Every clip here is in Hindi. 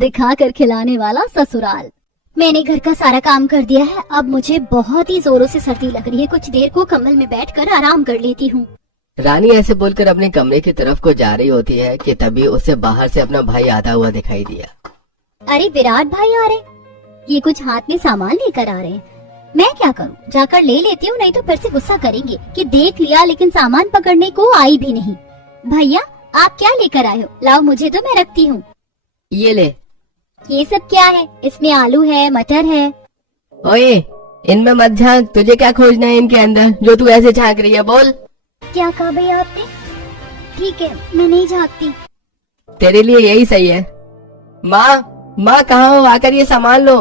दिखा कर खिलाने वाला ससुराल। मैंने घर का सारा काम कर दिया है, अब मुझे बहुत ही जोरों से सर्दी लग रही है, कुछ देर को कमल में बैठकर आराम कर लेती हूँ। रानी ऐसे बोलकर अपने कमरे की तरफ को जा रही होती है कि तभी उसे बाहर से अपना भाई आता हुआ दिखाई दिया। अरे विराट भाई आ रहे, ये कुछ हाथ में सामान लेकर आ रहे हैं। मैं क्या करूं, जाकर ले लेती हूँ, नहीं तो फिर से गुस्सा करेंगे कि देख लिया लेकिन सामान पकड़ने को आई भी नहीं। भैया आप क्या लेकर आए हो? लाओ मुझे तो, मैं रखती हूँ। ये ले। ये सब क्या है? इसमें आलू है, मटर है। ओए, इनमें मत झांक, तुझे क्या खोजना है इनके अंदर जो तू ऐसे झांक रही है? बोल। क्या कहा भैया आपने? ठीक है, मैं नहीं झांकती। तेरे लिए यही सही है। माँ कहाँ हो? आकर ये सामान लो।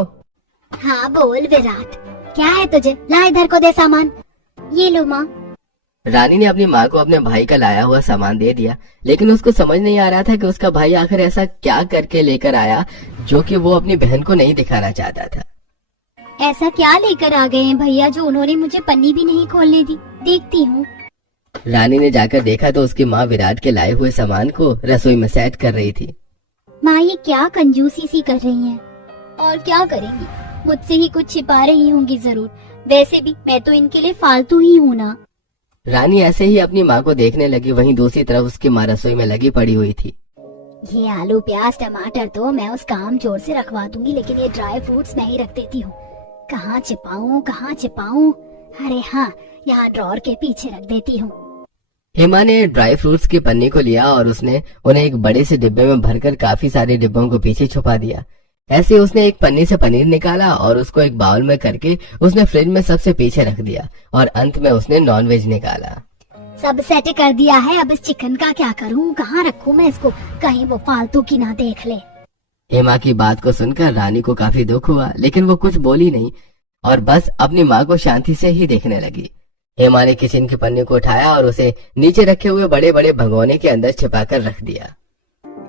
हाँ बोल विराट, क्या है तुझे? ला इधर को दे सामान। ये लो माँ। रानी ने अपनी माँ को अपने भाई का लाया हुआ सामान दे दिया, लेकिन उसको समझ नहीं आ रहा था कि उसका भाई आखिर ऐसा क्या करके लेकर आया जो कि वो अपनी बहन को नहीं दिखाना चाहता था। ऐसा क्या लेकर आ गए हैं भैया जो उन्होंने मुझे पन्नी भी नहीं खोलने दी? देखती हूँ। रानी ने जाकर देखा तो उसकी माँ विराट के लाए हुए सामान को रसोई में सेट कर रही थी। माँ ये क्या कंजूसी सी कर रही हैं? और क्या करेंगी, मुझसे ही कुछ छिपा रही होंगी जरूर। वैसे भी मैं तो इनके लिए फालतू ही हूँ ना। रानी ऐसे ही अपनी माँ को देखने लगी, वहीं दूसरी तरफ उसकी माँ रसोई में लगी पड़ी हुई थी। ये आलू प्याज टमाटर तो मैं उस काम चोर से रखवा दूंगी, लेकिन ये ड्राई फ्रूट्स मैं ही रख देती हूँ। कहाँ छिपाऊं? अरे हाँ, यहाँ ड्रॉर के पीछे रख देती हूँ। हेमा ने ड्राई फ्रूट्स की पन्नी को लिया और उसने उन्हें एक बड़े से डिब्बे में भरकर काफी सारे डिब्बों को पीछे छुपा दिया। ऐसे उसने एक पन्नी से पनीर निकाला और उसको एक बाउल में करके उसने फ्रिज में सबसे पीछे रख दिया और अंत में उसने नॉनवेज निकाला। सब सेट कर दिया है, अब इस चिकन का क्या करूं? कहाँ रखूं मैं इसको, कहीं वो फालतू की ना देख ले। हेमा की बात को सुनकर रानी को काफी दुख हुआ, लेकिन वो कुछ बोली नहीं और बस अपनी माँ को शांति से ही देखने लगी। हेमा ने किचन की पन्नी को उठाया और उसे नीचे रखे हुए बड़े बड़े भगोने के अंदर छिपाकर रख दिया।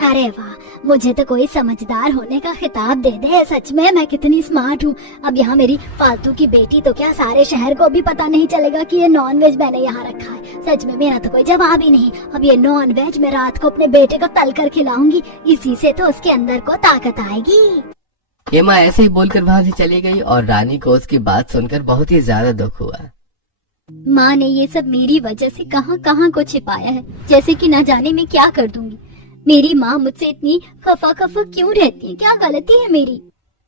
अरे वाह, मुझे तो कोई समझदार होने का खिताब दे दे। सच में मैं कितनी स्मार्ट हूँ। अब यहाँ मेरी फालतू की बेटी तो क्या, सारे शहर को भी पता नहीं चलेगा कि ये नॉनवेज मैंने यहाँ रखा है। सच में मेरा तो कोई जवाब ही नहीं। अब ये नॉनवेज मैं रात को अपने बेटे को तल कर खिलाऊंगी, इसी से तो उसके अंदर को ताकत आएगी। हेमा ऐसे ही बोलकर वहाँ से चली गई और रानी को उसकी बात सुनकर बहुत ही ज्यादा दुख हुआ। माँ ने ये सब मेरी वजह से कहाँ कहाँ को छिपाया है, जैसे कि न जाने मैं क्या कर दूंगी। मेरी माँ मुझसे इतनी खफा क्यों रहती है? क्या गलती है मेरी?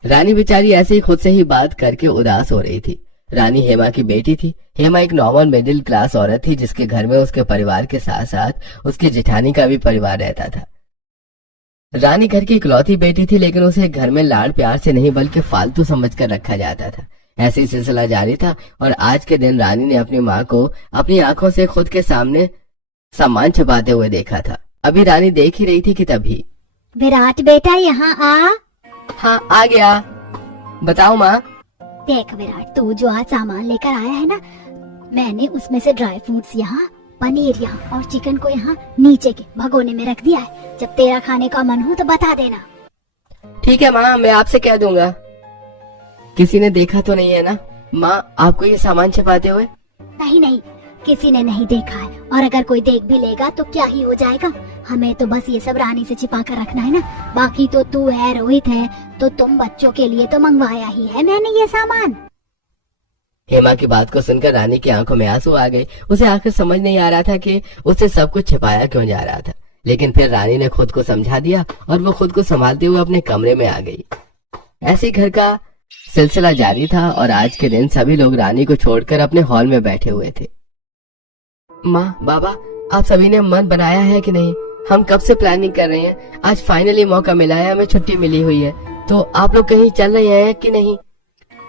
रानी बेचारी ऐसे ही खुद से ही बात करके उदास हो रही थी। रानी हेमा की बेटी थी। हेमा एक नॉर्मल मिडिल क्लास औरत थी जिसके घर में उसके परिवार के साथ साथ उसकी जेठानी का भी परिवार रहता था। रानी घर की इकलौती बेटी थी, लेकिन उसे घर में लाड़ प्यार से नहीं बल्कि फालतू समझकर रखा जाता था। ऐसे ही सिलसिला जारी था और आज के दिन रानी ने अपनी माँ को अपनी आंखों से खुद के सामने सामान छिपाते हुए देखा था। अभी रानी देख ही रही थी कि तभी विराट बेटा यहाँ आ। हाँ आ गया। बताओ माँ। देख विराट, तू जो आज सामान लेकर आया है ना, मैंने उसमें से ड्राई फ्रूट्स यहाँ, पनीर यहाँ और चिकन को यहाँ नीचे के भगोने में रख दिया है। जब तेरा खाने का मन हो तो बता देना। ठीक है माँ, मैं आपसे कह दूंगा। किसी ने देखा तो नहीं है ना माँ आपको ये सामान छिपाते हुए? नहीं, किसी ने नहीं देखा है, और अगर कोई देख भी लेगा तो क्या ही हो जाएगा। हमें तो बस ये सब रानी से छिपा कर रखना है ना। बाकी तो तू है, रोहित है, तो तुम बच्चों के लिए तो मंगवाया ही है मैंने ये सामान। हेमा की बात को सुनकर रानी की आंखों में आंसू आ गए। उसे आखिर समझ नहीं आ रहा था कि उससे सब कुछ छिपाया क्यों जा रहा था, लेकिन फिर रानी ने खुद को समझा दिया और वो खुद को संभालते हुए अपने कमरे में आ गई। ऐसे घर का सिलसिला जारी था और आज के दिन सभी लोग रानी को छोड़कर अपने हॉल में बैठे हुए थे। माँ, बाबा, आप सभी ने मन बनाया है कि नहीं? हम कब से प्लानिंग कर रहे हैं, आज फाइनली मौका मिला है, हमें छुट्टी मिली हुई है, तो आप लोग कहीं चल रहे हैं कि नहीं?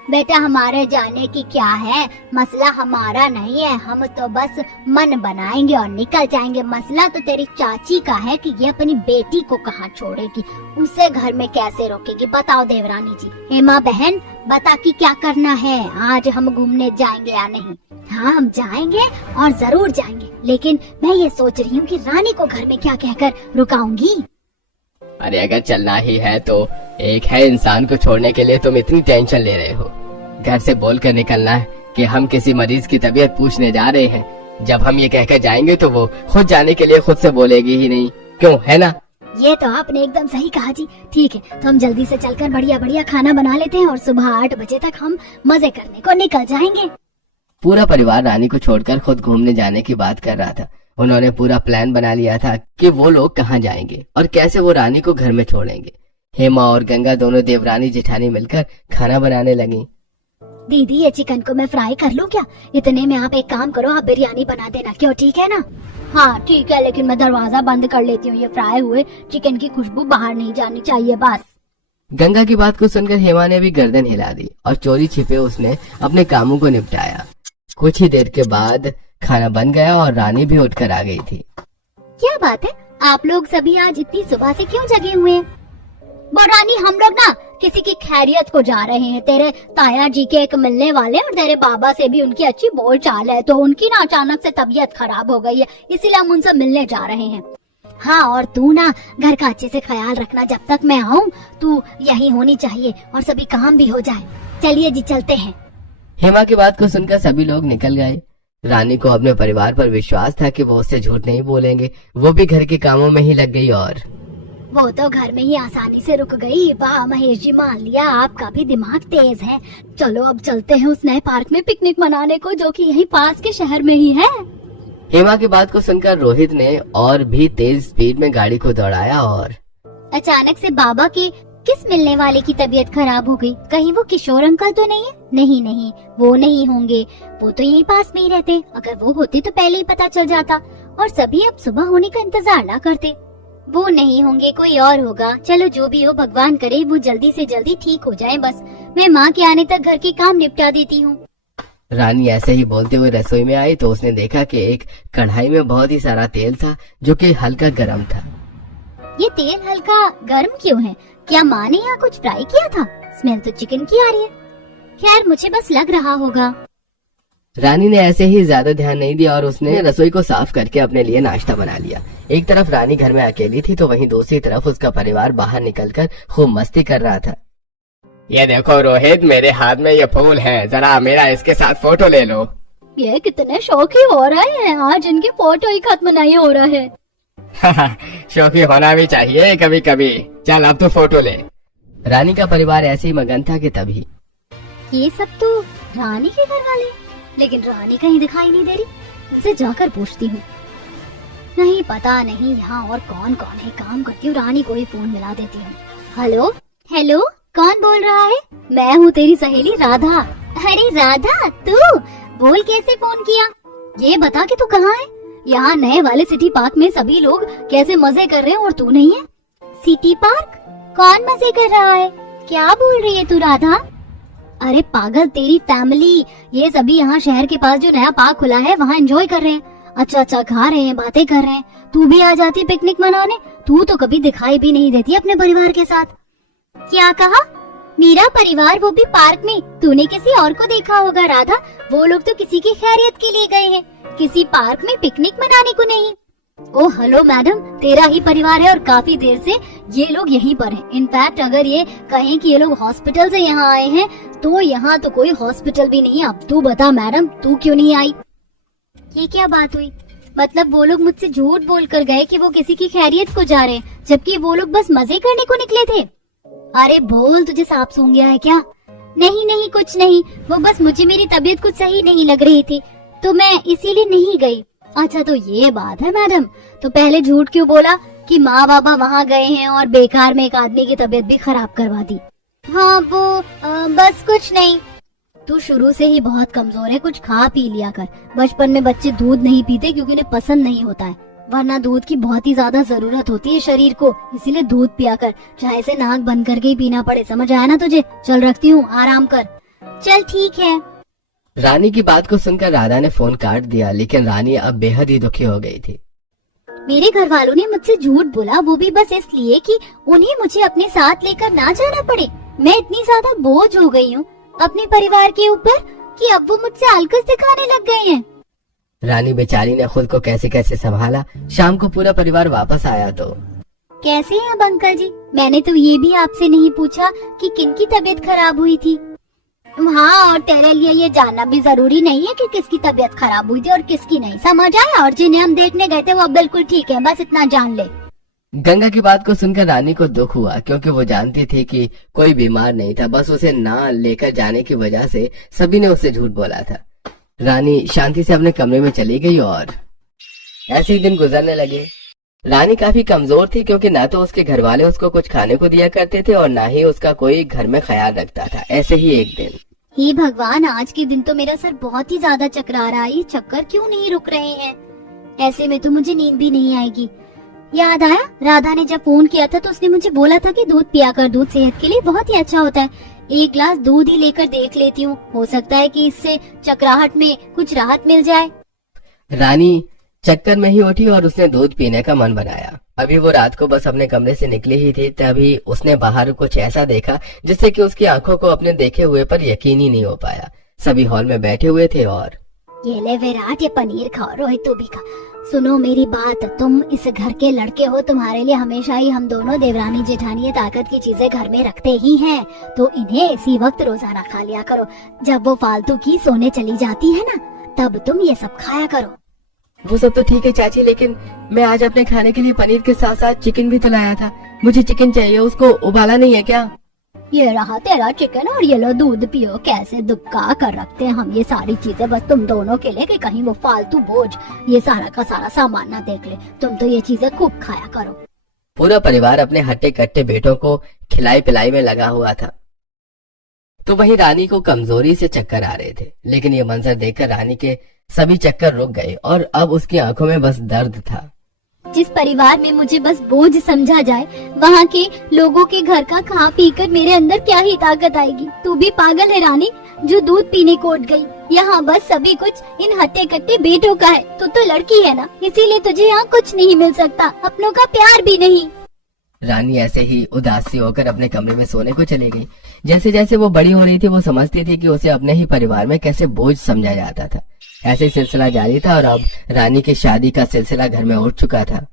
बेटा हमारे जाने की क्या है, मसला हमारा नहीं है। हम तो बस मन बनाएंगे और निकल जाएंगे। मसला तो तेरी चाची का है कि ये अपनी बेटी को कहाँ छोड़ेगी, उसे घर में कैसे रोकेगी। बताओ देवरानी जी। हेमा बहन बता कि क्या करना है, आज हम घूमने जाएंगे या नहीं? हाँ हम जाएंगे और जरूर जाएंगे, लेकिन मैं ये सोच रही हूँ कि रानी को घर में क्या कहकर रुकाऊंगी। अरे अगर चलना ही है तो एक है इंसान को छोड़ने के लिए तुम इतनी टेंशन ले रहे हो। घर से बोलकर निकलना है कि हम किसी मरीज की तबीयत पूछने जा रहे हैं। जब हम ये कहकर जाएंगे तो वो खुद जाने के लिए खुद से बोलेगी ही नहीं, क्यों, है ना? ये तो आपने एकदम सही कहा जी। ठीक है, तो हम जल्दी से चलकर बढ़िया बढ़िया खाना बना लेते हैं और सुबह 8 बजे तक हम मजे करने को निकल जाएंगे। पूरा परिवार रानी को छोड़कर खुद घूमने जाने की बात कर रहा था। उन्होंने पूरा प्लान बना लिया था कि वो लोग कहाँ जाएंगे और कैसे वो रानी को घर में छोड़ेंगे। हेमा और गंगा दोनों देवरानी जेठानी मिलकर खाना बनाने लगी। दीदी, ये चिकन को मैं फ्राई कर लूं क्या? इतने में आप एक काम करो, आप बिरयानी बना देना, क्यों? ठीक है ना? हाँ ठीक है, लेकिन मैं दरवाजा बंद कर लेती हूँ। ये फ्राई हुए चिकन की खुशबू बाहर नहीं जानी चाहिए बस। गंगा की बात को सुनकर हेमा ने भी गर्दन हिला दी और चोरी छिपे उसने अपने कामों को निपटाया। कुछ ही देर के बाद खाना बन गया और रानी भी उठकर आ गई थी। क्या बात है, आप लोग सभी आज इतनी सुबह से क्यों जगे हुए हैं? वो रानी, हम लोग ना किसी की खैरियत को जा रहे हैं। तेरे ताया जी के एक मिलने वाले और तेरे बाबा से भी उनकी अच्छी बोल चाल है, तो उनकी ना अचानक से तबीयत खराब हो गई है, इसीलिए हम उनसे मिलने जा रहे हैं। हाँ, और तू ना घर का अच्छे से ख्याल रखना, जब तक मैं आऊँ तू यही होनी चाहिए और सभी काम भी हो जाए। चलिए जी, चलते हैं। हेमा की बात को सुनकर सभी लोग निकल गए। रानी को अपने परिवार पर विश्वास था कि वो उससे झूठ नहीं बोलेंगे। वो भी घर के कामों में ही लग गई और वो तो घर में ही आसानी से रुक गई। वाह महेश जी, मान लिया आपका भी दिमाग तेज है। चलो अब चलते हैं उस नए पार्क में पिकनिक मनाने को, जो कि यहीं पास के शहर में ही है। हेमा की बात को सुनकर रोहित ने और भी तेज स्पीड में गाड़ी को दौड़ाया और अचानक से बाबा के किस मिलने वाले की तबीयत खराब हो गई? कहीं वो किशोर अंकल तो नहीं है? नहीं नहीं, वो नहीं होंगे। वो तो यहीं पास में ही रहते। अगर वो होते तो पहले ही पता चल जाता और सभी अब सुबह होने का इंतजार ना करते। वो नहीं होंगे, कोई और होगा। चलो जो भी हो, भगवान करे वो जल्दी से जल्दी ठीक हो जाए। बस मैं माँ के आने तक घर के काम निपटा देती हूँ। रानी ऐसे ही बोलते हुए रसोई में आई तो उसने देखा कि एक कढ़ाई में बहुत ही सारा तेल था जो कि हल्का गर्म था। ये तेल हल्का गर्म क्यों है? क्या माँ ने यहाँ कुछ फ्राई किया था? स्मेल तो चिकन की आ रही है। खैर, मुझे बस लग रहा होगा। रानी ने ऐसे ही ज्यादा ध्यान नहीं दिया और उसने रसोई को साफ करके अपने लिए नाश्ता बना लिया। एक तरफ रानी घर में अकेली थी तो वहीं दूसरी तरफ उसका परिवार बाहर निकलकर खूब मस्ती कर रहा था। ये देखो रोहित, मेरे हाथ में ये फूल है, जरा मेरा इसके साथ फोटो ले लो। ये कितने शौकी हो रहे हैं, आज इनके फोटो ही खत्म नहीं हो रहा है। शौकी होना भी चाहिए कभी कभी। चल अब तो फोटो ले। रानी का परिवार ऐसे ही मगन था कि तभी ये सब तो रानी के घर वाले, लेकिन रानी कहीं दिखाई नहीं दे रही। इनसे जाकर पूछती हूँ। नहीं, पता नहीं यहाँ और कौन कौन है। काम करती हूँ, रानी को ही फोन मिला देती हूँ। हेलो हेलो, कौन बोल रहा है? मैं हूँ तेरी सहेली राधा। अरे राधा, तू बोल, कैसे फोन किया? ये बता कि तू कहाँ है? यहाँ नए वाले सिटी पार्क में सभी लोग कैसे मजे कर रहे हैं और तू नहीं है। City park? कौन मजे कर रहा है? क्या बोल रही है तू राधा? अरे पागल, तेरी फैमिली, ये सभी यहाँ शहर के पास जो नया पार्क खुला है वहाँ एंजॉय कर रहे हैं। अच्छा खा रहे हैं, बातें कर रहे हैं। तू भी आ जाती पिकनिक मनाने। तू तो कभी दिखाई भी नहीं देती अपने परिवार के साथ। क्या कहा? मेरा परिवार, वो भी पार्क में? तूने किसी और को देखा होगा राधा। वो लोग तो किसी की खैरियत के लिए गए हैं, किसी पार्क में पिकनिक मनाने को नहीं। ओ हेलो मैडम, तेरा ही परिवार है और काफी देर से ये लोग यहीं पर हैं। इनफैक्ट अगर ये कहें कि ये लोग हॉस्पिटल से यहाँ आए हैं तो यहाँ तो कोई हॉस्पिटल भी नहीं है। अब तू बता मैडम, तू क्यों नहीं आई? ये क्या बात हुई? मतलब वो लोग मुझसे झूठ बोल कर गए कि वो किसी की खैरियत को जा रहे हैं, जबकि वो लोग बस मजे करने को निकले थे। अरे बोल, तुझे सांप सूंघ गया है क्या? नहीं, कुछ नहीं। वो बस मुझे मेरी तबीयत कुछ सही नहीं लग रही थी तो मैं इसीलिए नहीं गई। अच्छा तो ये बात है मैडम, तो पहले झूठ क्यों बोला कि माँ बाबा वहाँ गए हैं और बेकार में एक आदमी की तबीयत भी खराब करवा दी? हाँ वो बस कुछ नहीं। तू शुरू से ही बहुत कमजोर है, कुछ खा पी लिया कर। बचपन में बच्चे दूध नहीं पीते क्योंकि उन्हें पसंद नहीं होता है, वरना दूध की बहुत ही ज्यादा जरूरत होती है शरीर को, इसीलिए दूध पिया कर। चाहे से नाक बंद करके ही पीना पड़े, समझ आया ना तुझे? चल रखती हूँ, आराम कर। चल ठीक है। रानी की बात को सुनकर राधा ने फोन काट दिया, लेकिन रानी अब बेहद ही दुखी हो गई थी। मेरे घर वालों ने मुझसे झूठ बोला, वो भी बस इसलिए कि उन्हें मुझे अपने साथ लेकर ना जाना पड़े। मैं इतनी ज्यादा बोझ हो गई हूँ अपने परिवार के ऊपर कि अब वो मुझसे अलकस दिखाने लग गए हैं। रानी बेचारी ने खुद को कैसे कैसे संभाला। शाम को पूरा परिवार वापस आया तो कैसे हैं अब अंकल जी? मैंने तो ये भी आपसे नहीं पूछा कि किनकी तबीयत खराब हुई थी। हाँ, और तेरे लिए ये जानना भी जरूरी नहीं है कि किसकी तबीयत खराब हुई थी और किसकी नहीं, समझ आया? और जिन्हें हम देखने गए थे वो बिल्कुल ठीक है, बस इतना जान ले। गंगा की बात को सुनकर रानी को दुख हुआ, क्योंकि वो जानती थी कि कोई बीमार नहीं था, बस उसे ना लेकर जाने की वजह से सभी ने उससे झूठ बोला था। रानी शांति से अपने कमरे में चली गई और ऐसे ही दिन गुजरने लगे। रानी काफी कमजोर थी, क्योंकि ना तो उसके घर वाले उसको कुछ खाने को दिया करते थे और ना ही उसका कोई घर में ख्याल रखता था। ऐसे ही एक दिन, हे भगवान, आज के दिन तो मेरा सर बहुत ही ज्यादा चकरा रहा है। ये चक्कर क्यों नहीं रुक रहे हैं? ऐसे में तो मुझे नींद भी नहीं आएगी। याद आया, राधा ने जब फोन किया था तो उसने मुझे बोला था कि दूध पिया कर, दूध सेहत के लिए बहुत ही अच्छा होता है। एक ग्लास दूध ही लेकर देख लेती हूँ, हो सकता है कि इससे चकराहट में कुछ राहत मिल जाए। रानी चक्कर में ही उठी और उसने दूध पीने का मन बनाया। अभी वो रात को बस अपने कमरे से निकली ही थी, तभी उसने बाहर कुछ ऐसा देखा जिससे कि उसकी आंखों को अपने देखे हुए पर यकीन ही नहीं हो पाया। सभी हॉल में बैठे हुए थे और ये ले विराट, ये पनीर खाओ, रोहित तू भी खा। सुनो मेरी बात, तुम इस घर के लड़के हो, तुम्हारे लिए हमेशा ही हम दोनों देवरानी जेठानी ताकत की चीजें घर में रखते ही हैं, तो इन्हें इसी वक्त रोजाना खा लिया करो। जब वो फालतू की सोने चली जाती है ना, तब तुम ये सब खाया करो। वो सब तो ठीक है चाची, लेकिन मैं आज अपने खाने के लिए पनीर के साथ साथ चिकन भी तो लाया था। मुझे चिकन चाहिए, उसको उबाला नहीं है क्या? ये रहा तेरा चिकन और ये लो दूध पियो। कैसे दुक्का कर रखते हैं हम ये सारी चीजें बस तुम दोनों के लिए, कि कहीं वो फालतू बोझ ये सारा का सारा सामान ना देख ले। तुम तो ये चीजें खूब खाया करो। पूरा परिवार अपने हट्टे कट्टे बेटों को खिलाई पिलाई में लगा हुआ था। तो वहीं रानी को कमजोरी से चक्कर आ रहे थे, लेकिन ये मंजर देखकर रानी के सभी चक्कर रुक गए और अब उसकी आंखों में बस दर्द था। जिस परिवार में मुझे बस बोझ समझा जाए, वहाँ के लोगों के घर का खा पी कर मेरे अंदर क्या ही ताकत आएगी। तू भी पागल है रानी, जो दूध पीने को उठ गई। यहाँ बस सभी कुछ इन हट्टे कट्टे बेटों का है। तू तो लड़की है ना, इसीलिए तुझे यहाँ कुछ नहीं मिल सकता, अपनों का प्यार भी नहीं। रानी ऐसे ही उदास सी होकर अपने कमरे में सोने को चली गई। जैसे जैसे वो बड़ी हो रही थी, वो समझती थी कि उसे अपने ही परिवार में कैसे बोझ समझा जाता था। ऐसे सिलसिला जारी था और अब रानी की शादी का सिलसिला घर में उठ चुका था।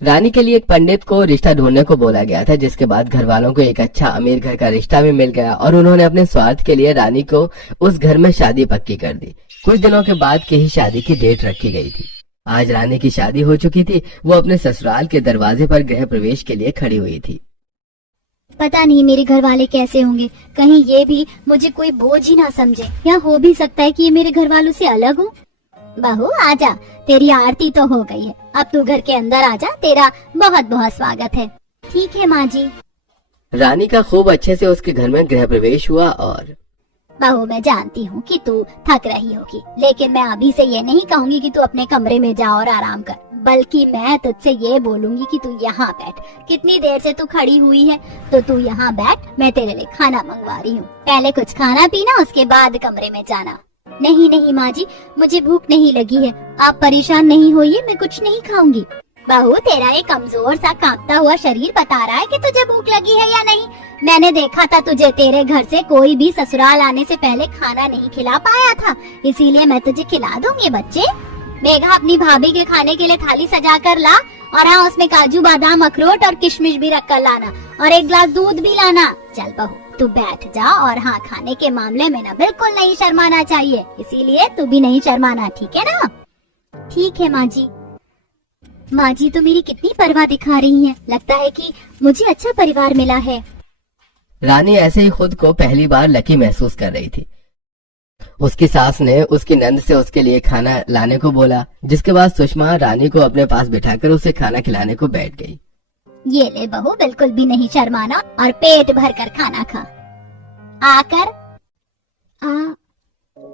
रानी के लिए एक पंडित को रिश्ता ढूंढने को बोला गया था, जिसके बाद घर वालों को एक अच्छा अमीर घर का रिश्ता भी मिल गया और उन्होंने अपने स्वार्थ के लिए रानी को उस घर में शादी पक्की कर दी। कुछ दिनों के बाद की ही शादी की डेट रखी गई थी। आज रानी की शादी हो चुकी थी। वो अपने ससुराल के दरवाजे पर गृह प्रवेश के लिए खड़ी हुई थी। पता नहीं मेरे घर वाले कैसे होंगे, कहीं ये भी मुझे कोई बोझ ही ना समझे, या हो भी सकता है कि ये मेरे घर वालों से अलग हो। बहू आजा, तेरी आरती तो हो गई है, अब तू घर के अंदर आजा, तेरा बहुत बहुत स्वागत है। ठीक है माँ जी। रानी का खूब अच्छे से उसके घर में गृह प्रवेश हुआ और बहू मैं जानती हूँ कि तू थक रही होगी, लेकिन मैं अभी से ये नहीं कहूँगी कि तू अपने कमरे में जा और आराम कर, बल्कि मैं तुझसे ये बोलूंगी कि तू यहाँ बैठ। कितनी देर से तू खड़ी हुई है, तो तू यहाँ बैठ, मैं तेरे लिए खाना मंगवा रही हूँ। पहले कुछ खाना पीना, उसके बाद कमरे में जाना। नहीं नहीं माँ जी, मुझे भूख नहीं लगी है, आप परेशान नहीं होइए, मैं कुछ नहीं खाऊंगी। बहू तेरा एक कमजोर सा कांपता हुआ शरीर बता रहा है कि तुझे भूख लगी है या नहीं। मैंने देखा था तुझे, तेरे घर से कोई भी ससुराल आने से पहले खाना नहीं खिला पाया था, इसीलिए मैं तुझे खिला दूंगी। बच्चे मेघा, अपनी भाभी के खाने के लिए थाली सजा कर ला, और हाँ उसमें काजू बादाम अखरोट और किशमिश भी रख कर लाना, और एक ग्लास दूध भी लाना। चल बहू तू बैठ जा, और हाँ खाने के मामले में ना बिल्कुल नहीं शर्माना चाहिए, इसीलिए तू भी नहीं शर्माना, ठीक है ना? ठीक है माँ जी। माँ जी तो मेरी कितनी परवाह दिखा रही हैं, लगता है कि मुझे अच्छा परिवार मिला है। रानी ऐसे ही खुद को पहली बार लकी महसूस कर रही थी। उसकी सास ने उसकी नंद से उसके लिए खाना लाने को बोला, जिसके बाद सुषमा रानी को अपने पास बिठाकर उसे खाना खिलाने को बैठ गई। ये ले बहू, बिल्कुल भी नहीं शर्माना और पेट भर कर खाना खा। आकर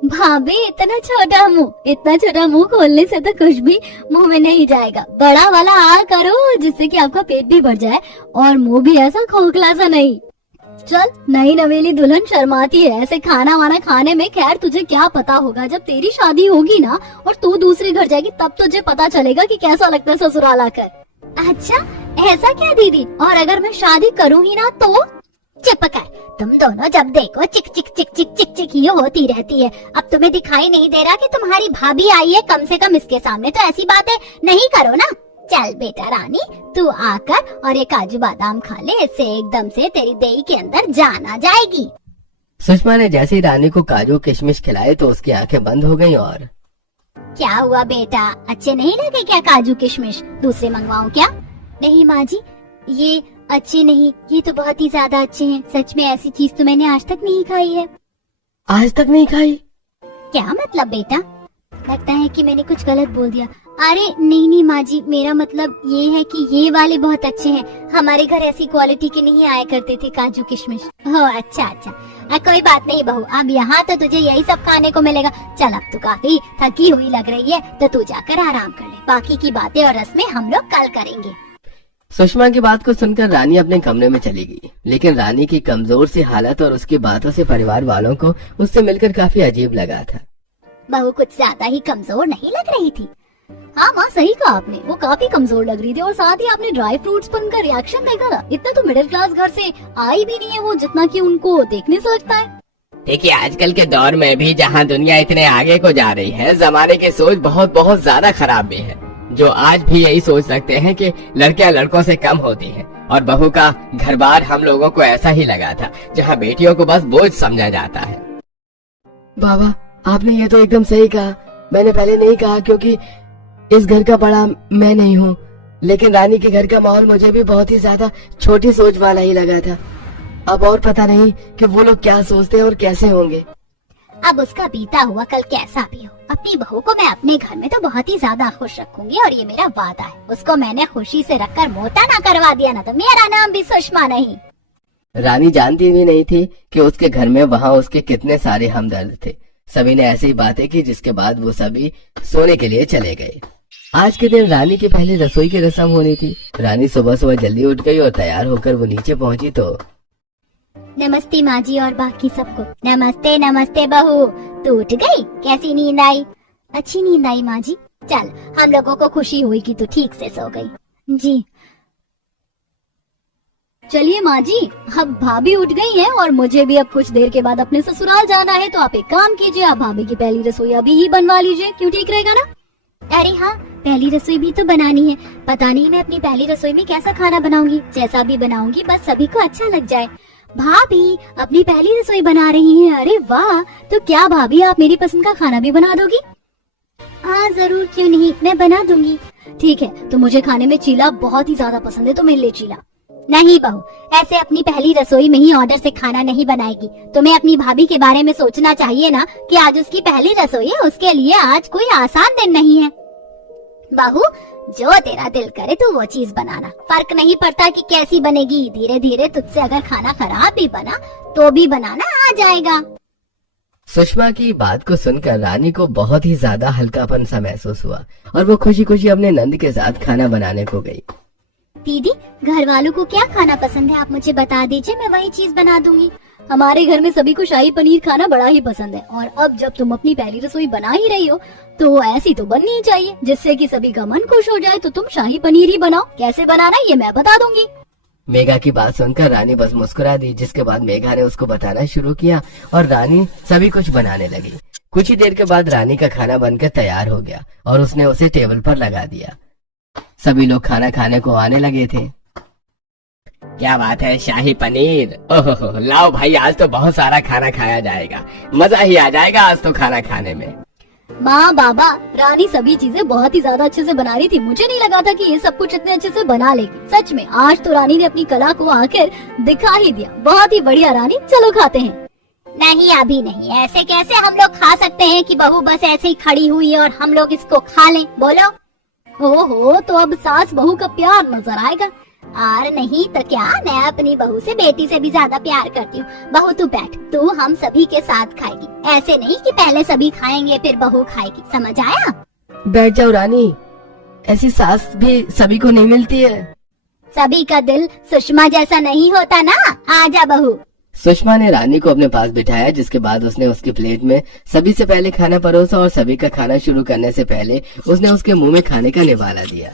भाभी इतना छोटा मुंह खोलने से तो कुछ भी मुंह में नहीं जाएगा। बड़ा वाला आ करो, जिससे कि आपका पेट भी भर जाए और मुंह भी ऐसा खोखला सा नहीं। चल, नई नवेली दुल्हन शर्माती है ऐसे खाना वाना खाने में। खैर तुझे क्या पता होगा, जब तेरी शादी होगी ना और तू दूसरे घर जाएगी, तब तुझे पता चलेगा कि कैसा लगता है ससुराल आकर। अच्छा ऐसा क्या दीदी, और अगर मैं शादी करूँ ही ना तो? चुप कर, तुम दोनों जब देखो चिक चिक चिक चिक चिक चिक ही होती रहती है। अब तुम्हें दिखाई नहीं दे रहा कि तुम्हारी भाभी आई है, कम से कम इसके सामने तो ऐसी बातें नहीं करो ना। चल बेटा रानी, तू आकर और ये काजू बादाम खा ले, इससे एकदम से तेरी देही के अंदर जान आ जाएगी। सुषमा ने जैसे ही रानी को काजू किशमिश खिलाए तो उसकी आंखें बंद हो गईं और क्या हुआ बेटा, अच्छे नहीं लगे क्या काजू किशमिश? दूसरे मंगवाऊं क्या? नहीं माँ जी, ये अच्छे नहीं, ये तो बहुत ही ज्यादा अच्छे हैं। सच में ऐसी चीज तो मैंने आज तक नहीं खाई है। आज तक नहीं खाई? क्या मतलब बेटा? लगता है कि मैंने कुछ गलत बोल दिया। अरे नहीं नहीं माँ जी, मेरा मतलब ये है कि ये वाले बहुत अच्छे हैं। हमारे घर ऐसी क्वालिटी के नहीं आया करते थे काजू किशमिश। हो अच्छा अच्छा, कोई बात नहीं बहू, अब यहाँ तो तुझे यही सब खाने को मिलेगा। चल अब तो काफी थकी हुई लग रही है, तो तू जाकर आराम कर ले। बाकी की बातें और रस्में हम लोग कल करेंगे। सुषमा की बात को सुनकर रानी अपने कमरे में चली गई, लेकिन रानी की कमजोर सी हालत और उसकी बातों से परिवार वालों को उससे मिलकर काफी अजीब लगा था। बहू कुछ ज्यादा ही कमजोर नहीं लग रही थी? हाँ माँ, सही कहा आपने, वो काफी कमजोर लग रही थी। और साथ ही आपने ड्राई फ्रूट्स पर उनका रिएक्शन देखा ना, इतना तो मिडिल क्लास घर से आई भी नहीं है वो, जितना कि उनको देखने से लगता है। देखिए, आजकल के दौर में भी जहाँ दुनिया इतने आगे को जा रही है, जमाने की सोच बहुत बहुत ज्यादा खराब भी है, जो आज भी यही सोच सकते हैं कि लड़कियां लड़कों से कम होती हैं। और बहू का घर बार हम लोगों को ऐसा ही लगा था, जहाँ बेटियों को बस बोझ समझा जाता है। बाबा, आपने ये तो एकदम सही कहा। मैंने पहले नहीं कहा क्योंकि इस घर का बड़ा मैं नहीं हूँ, लेकिन रानी के घर का माहौल मुझे भी बहुत ही ज्यादा छोटी सोच वाला ही लगा था। अब और पता नहीं कि वो लोग क्या सोचते हैं और कैसे होंगे। अब उसका बीता हुआ कल कैसा भी हो, अपनी बहू को मैं अपने घर में तो बहुत ही ज्यादा खुश रखूंगी, और ये मेरा वादा है। उसको मैंने खुशी से रखकर मोटा ना करवा दिया ना, तो मेरा नाम भी सुषमा नहीं। रानी जानती भी नहीं थी कि उसके घर में वहाँ उसके कितने सारे हमदर्द थे। सभी ने ऐसी बातें की, जिसके बाद वो सभी सोने के लिए चले गए। आज के दिन रानी की पहली रसोई की रस्म होनी थी। रानी सुबह सुबह जल्दी उठ गई और तैयार होकर वो नीचे पहुंची तो नमस्ते माँ जी और बाकी सबको। नमस्ते नमस्ते बहू, तू उठ गई? कैसी नींद आई? अच्छी नींद आई माँ जी। चल, हम लोगों को खुशी हुई कि तू ठीक से सो गई। जी चलिए माँ जी, अब भाभी उठ गई हैं और मुझे भी अब कुछ देर के बाद अपने ससुराल जाना है, तो आप एक काम कीजिए, आप भाभी की पहली रसोई अभी ही बनवा लीजिए। क्यों, ठीक रहेगा ना? अरे हाँ, पहली रसोई भी तो बनानी है। पता नहीं मैं अपनी पहली रसोई में कैसा खाना बनाऊंगी। जैसा भी बनाऊंगी बस सभी को अच्छा लग जाए। भाभी अपनी पहली रसोई बना रही हैं? अरे वाह, तो क्या भाभी आप मेरी पसंद का खाना भी बना दोगी? हाँ जरूर, क्यों नहीं, मैं बना दूंगी। ठीक है, तो मुझे खाने में चीला बहुत ही ज्यादा पसंद है, तो मेरे लिए चीला। नहीं बहू, ऐसे अपनी पहली रसोई में ही ऑर्डर से खाना नहीं बनाएगी। तुम्हें अपनी भाभी के बारे में सोचना चाहिए ना, कि आज उसकी पहली रसोई है, उसके लिए आज कोई आसान दिन नहीं है। बहू, जो तेरा दिल करे तू वो चीज बनाना, फर्क नहीं पड़ता कि कैसी बनेगी। धीरे धीरे तुझसे अगर खाना खराब भी बना तो भी बनाना आ जाएगा। सुषमा की बात को सुनकर रानी को बहुत ही ज्यादा हल्कापन सा महसूस हुआ और वो खुशी खुशी अपने नंद के साथ खाना बनाने को गई। दीदी, घर वालों को क्या खाना पसंद है आप मुझे बता दीजिए, मैं वही चीज बना दूंगी। हमारे घर में सभी को शाही पनीर खाना बड़ा ही पसंद है, और अब जब तुम अपनी पहली रसोई बना ही रही हो तो ऐसी तो बननी ही चाहिए, जिससे कि सभी का मन खुश हो जाए। तो तुम शाही पनीर ही बनाओ, कैसे बनाना ये मैं बता दूंगी। मेघा की बात सुनकर रानी बस मुस्कुरा दी, जिसके बाद मेघा ने उसको बताना शुरू किया और रानी सभी कुछ बनाने लगी। कुछ ही देर के बाद रानी का खाना बनकर तैयार हो गया और उसने उसे टेबल पर लगा दिया। सभी लोग खाना खाने को आने लगे थे। क्या बात है, शाही पनीर! ओहो, लाओ भाई, आज तो बहुत सारा खाना खाया जाएगा, मजा ही आ जाएगा आज तो खाना खाने में। माँ बाबा, रानी सभी चीजें बहुत ही ज्यादा अच्छे से बना रही थी। मुझे नहीं लगा था कि ये सब कुछ इतने अच्छे से बना लेगी। सच में आज तो रानी ने अपनी कला को आखिर दिखा ही दिया। बहुत ही बढ़िया रानी, चलो खाते हैं। नहीं अभी नहीं, ऐसे कैसे हम लोग खा सकते हैं कि बहू बस ऐसे ही खड़ी हुई है और हम लोग इसको खा लें? बोलो। ओहो, तो अब सास बहू का प्यार नजर आएगा। और नहीं तो क्या, मैं अपनी बहू से बेटी से भी ज्यादा प्यार करती हूँ। बहू तू बैठ, तू हम सभी के साथ खाएगी। ऐसे नहीं कि पहले सभी खाएंगे फिर बहू खाएगी, समझ आया? बैठ जाओ रानी, ऐसी सास भी सभी को नहीं मिलती है। सभी का दिल सुषमा जैसा नहीं होता ना। आजा बहू। सुषमा ने रानी को अपने पास बिठाया, जिसके बाद उसने उसकी प्लेट में सभी से पहले खाना परोसा और सभी का खाना शुरू करने से पहले उसने उसके मुंह में खाने का निवाला दिया।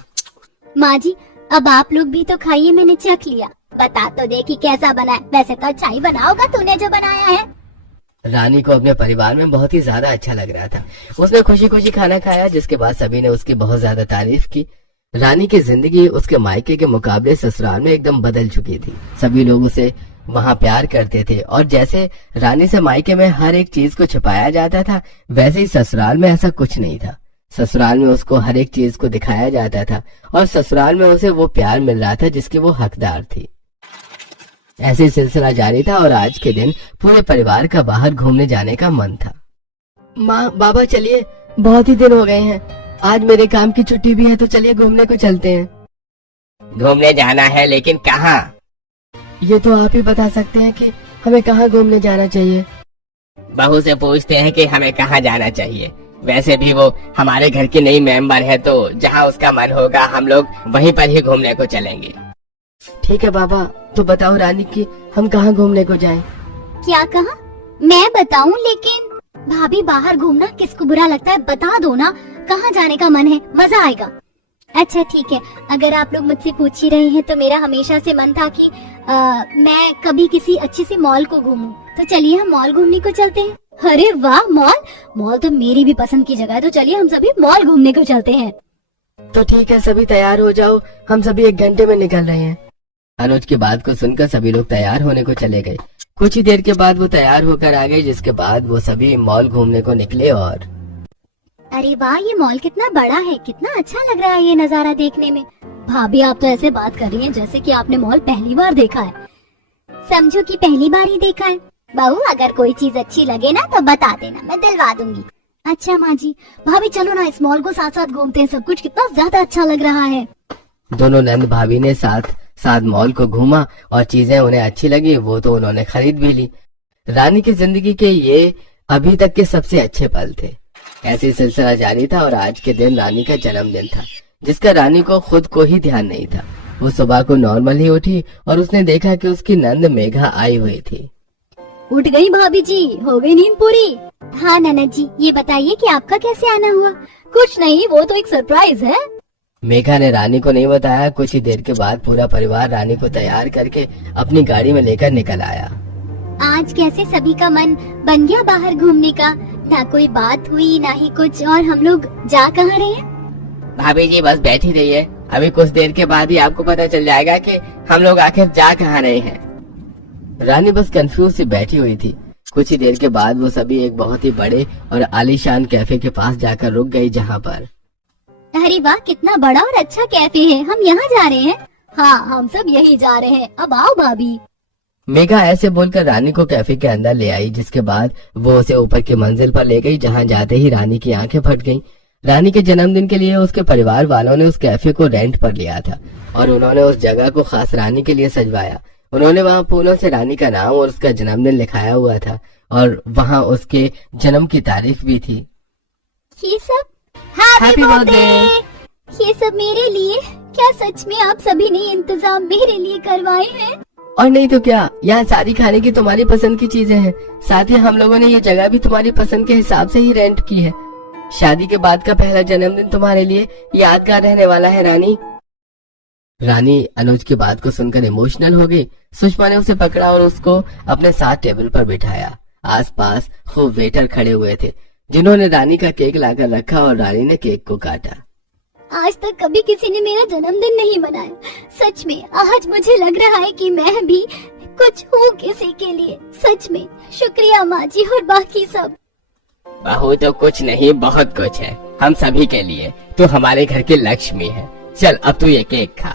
माँ जी, अब आप लोग भी तो खाइए, मैंने चख लिया। बता तो दे कि कैसा बना है। वैसे तो अच्छा ही बना होगा तूने जो बनाया है। रानी को अपने परिवार में बहुत ही ज्यादा अच्छा लग रहा था। उसने खुशी खुशी खाना खाया, जिसके बाद सभी ने उसकी बहुत ज्यादा तारीफ की। रानी की जिंदगी उसके मायके के मुकाबले ससुराल में एकदम बदल चुकी थी। सभी लोग उसे वहाँ प्यार करते थे और जैसे रानी से मायके में हर एक चीज को छिपाया जाता था, वैसे ही ससुराल में ऐसा कुछ नहीं था। ससुराल में उसको हर एक चीज को दिखाया जाता था और ससुराल में उसे वो प्यार मिल रहा था जिसके वो हकदार थी। ऐसे सिलसिला जारी था और आज के दिन पूरे परिवार का बाहर घूमने जाने का मन था। माँ बाबा चलिए, बहुत ही दिन हो गए हैं, आज मेरे काम की छुट्टी भी है तो चलिए घूमने को चलते हैं। घूमने जाना है, लेकिन कहाँ? ये तो आप ही बता सकते हैं कि हमें कहाँ घूमने जाना चाहिए। बहू से पूछते हैं कि हमें कहाँ जाना चाहिए। वैसे भी वो हमारे घर की नई मेंबर है, तो जहाँ उसका मन होगा हम लोग वहीं पर ही घूमने को चलेंगे। ठीक है बाबा, तो बताओ रानी की हम कहाँ घूमने को जाएं? क्या कहा? मैं बताऊं? लेकिन भाभी बाहर घूमना किसको बुरा लगता है, बता दो ना कहाँ जाने का मन है, मजा आएगा। अच्छा ठीक है, अगर आप लोग मुझसे पूछ ही रहे हैं तो मेरा हमेशा से मन था कि मैं कभी किसी अच्छे से मॉल को घूमूं, तो चलिए हम मॉल घूमने को चलते हैं। अरे वाह, मॉल तो मेरी भी पसंद की जगह है, तो चलिए हम सभी मॉल घूमने को चलते हैं। तो ठीक है, सभी तैयार हो जाओ, हम सभी 1 घंटे में निकल रहे हैं। अनुज की बात को सुनकर सभी लोग तैयार होने को चले गए। कुछ ही देर के बाद वो तैयार होकर आ गए, जिसके बाद वो सभी मॉल घूमने को निकले। और अरे वाह, ये मॉल कितना बड़ा है, कितना अच्छा लग रहा है ये नजारा देखने में। भाभी आप तो ऐसे बात कर रही हैं जैसे कि आपने मॉल पहली बार देखा है। समझो कि पहली बार ही देखा है। बहू अगर कोई चीज अच्छी लगे ना तो बता देना, मैं दिलवा दूंगी। अच्छा माँ जी। भाभी चलो ना इस मॉल को साथ साथ घूमते हैं, सब कुछ कितना ज्यादा अच्छा लग रहा है। दोनों नंद भाभी ने साथ साथ मॉल को घूमा और चीजें उन्हें अच्छी लगी वो तो उन्होंने खरीद भी ली। रानी की जिंदगी के ये अभी तक के सबसे अच्छे पल थे। ऐसी सिलसिला जारी था और आज के दिन रानी का जन्मदिन था, जिसका रानी को खुद को ही ध्यान नहीं था। वो सुबह को नॉर्मल ही उठी और उसने देखा कि उसकी नंद मेघा आई हुई थी। उठ गई भाभी जी, हो गई नींद पूरी? हाँ ननद जी, ये बताइए कि आपका कैसे आना हुआ? कुछ नहीं, वो तो एक सरप्राइज है। मेघा ने रानी को नहीं बताया। कुछ ही देर के बाद पूरा परिवार रानी को तैयार करके अपनी गाड़ी में लेकर निकल आया। आज कैसे सभी का मन बन गया बाहर घूमने का, ना कोई बात हुई ना ही कुछ। और हम लोग जा कहाँ रहे हैं? भाभी जी बस बैठी रहिए, अभी कुछ देर के बाद ही आपको पता चल जाएगा कि हम लोग आखिर जा कहाँ रहे हैं। रानी बस कंफ्यूज सी बैठी हुई थी। कुछ ही देर के बाद वो सभी एक बहुत ही बड़े और आलीशान कैफे के पास जाकर रुक गई, जहाँ पर अरे वाह, कितना बड़ा और अच्छा कैफे है, हम यहाँ जा रहे हैं। हाँ हम सब यही जा रहे हैं, अब आओ भाभी। मेघा ऐसे बोलकर रानी को कैफे के अंदर ले आई, जिसके बाद वो उसे ऊपर की मंजिल पर ले गई, जहाँ जाते ही रानी की आंखें फट गईं। रानी के जन्मदिन के लिए उसके परिवार वालों ने उस कैफे को रेंट पर लिया था और उन्होंने उस जगह को खास रानी के लिए सजवाया। उन्होंने वहाँ फूलों से रानी का नाम और उसका जन्मदिन लिखाया हुआ था और वहाँ उसके जन्म की तारीख भी थी। ये सब हैप्पी बर्थडे। ये सब मेरे लिए? क्या सच में आप सभी ने इंतजाम मेरे लिए करवाए हैं? और नहीं तो क्या, यहाँ सारी खाने की तुम्हारी पसंद की चीजें हैं। साथ ही हम लोगों ने ये जगह भी तुम्हारी पसंद के हिसाब से ही रेंट की है। शादी के बाद का पहला जन्मदिन तुम्हारे लिए यादगार रहने वाला है रानी। रानी अनुज की बात को सुनकर इमोशनल हो गई। सुषमा ने उसे पकड़ा और उसको अपने साथ टेबल पर बिठाया। आसपास खूब वेटर खड़े हुए थे, जिन्होंने रानी का केक लाकर रखा और रानी ने केक को काटा। आज तक कभी किसी ने मेरा जन्मदिन नहीं मनाया। सच में आज मुझे लग रहा है कि मैं भी कुछ हूँ किसी के लिए। सच में शुक्रिया माँ जी और बाकी सब। बहू तो कुछ नहीं, बहुत कुछ है हम सभी के लिए। तू हमारे घर की लक्ष्मी है। चल अब तू ये केक खा।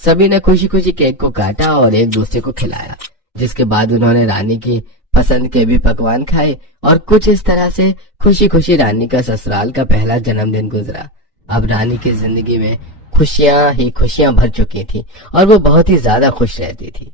सभी ने खुशी खुशी केक को काटा और एक दूसरे को खिलाया, जिसके बाद उन्होंने रानी की पसंद के भी पकवान खाए और कुछ इस तरह से खुशी खुशी रानी का ससुराल का पहला जन्मदिन गुजरा। अब रानी की जिंदगी में खुशियां ही खुशियां भर चुकी थी और वो बहुत ही ज्यादा खुश रहती थी।